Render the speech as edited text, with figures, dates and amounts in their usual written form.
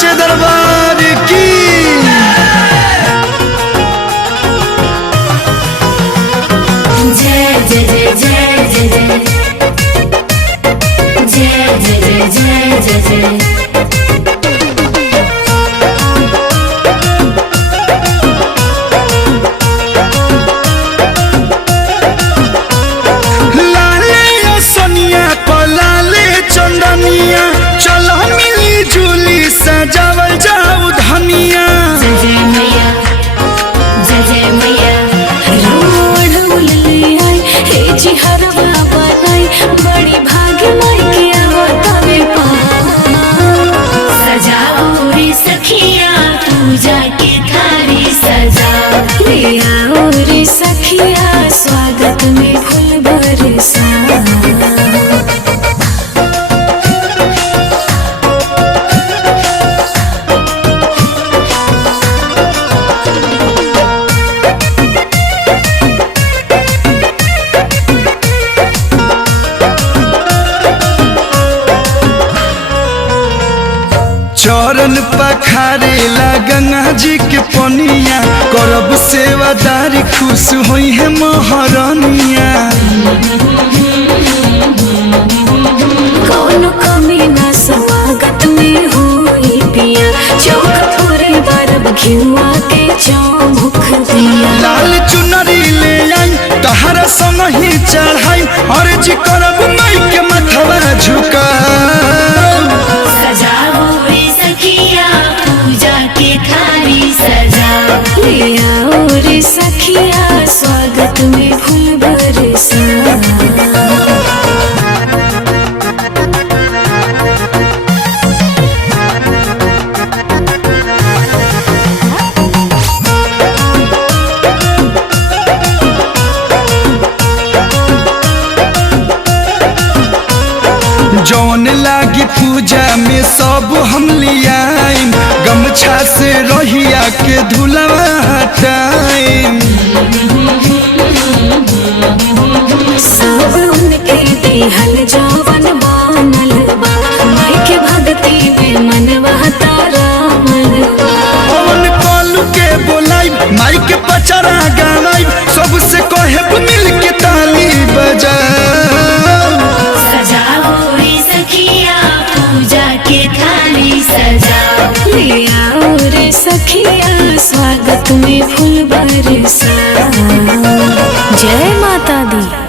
सच्चे दरबार की। जय जय जय जय जय जय जय जय जय जय जय। चलो मिली जुली सजावल जाऊ धनिया। जय जय मैया जय जय मैया। रोड ले आई हे जी हर बाबा आई बड़ी भाग्य माई के आवतावे पा। सजाओ रे सखिया पूजा के थारी सजाओ। ले आओ रे सखिया स्वागत में फूल बरसा। चरण पखारेला गंगा जी के पनिया करब सेवादारी खुश होई है महारानिया। कौनो कमी ना स्वागत में होई पिया। चौक थोड़े बरब घिउआ के चौमुख दिया। लाल चुनरी ले आई तहरा समही चढ़ाई और जी करब माई के मथवा झुका। सजाओ रे सखिया पूजा के थारी सजाओ। ले आओ रे सखिया स्वागत में फूल बरसा। जौन लागी पूजा में सब हम लियाइम गमछा से रहिया के धुलवा हटाइम। सब उनके दिहल जवन बनल बा माई के भक्ति में मनवा तारा मनवा। पवन कालू के बोलाई माई के पचरा गानाई सबसे कहे मिल के ताली बजा। सजाओ रे सखिया पूजा के थाली सजाओ। ले आओ रे सखिया स्वागत में फूल बरसा। जय माता दी।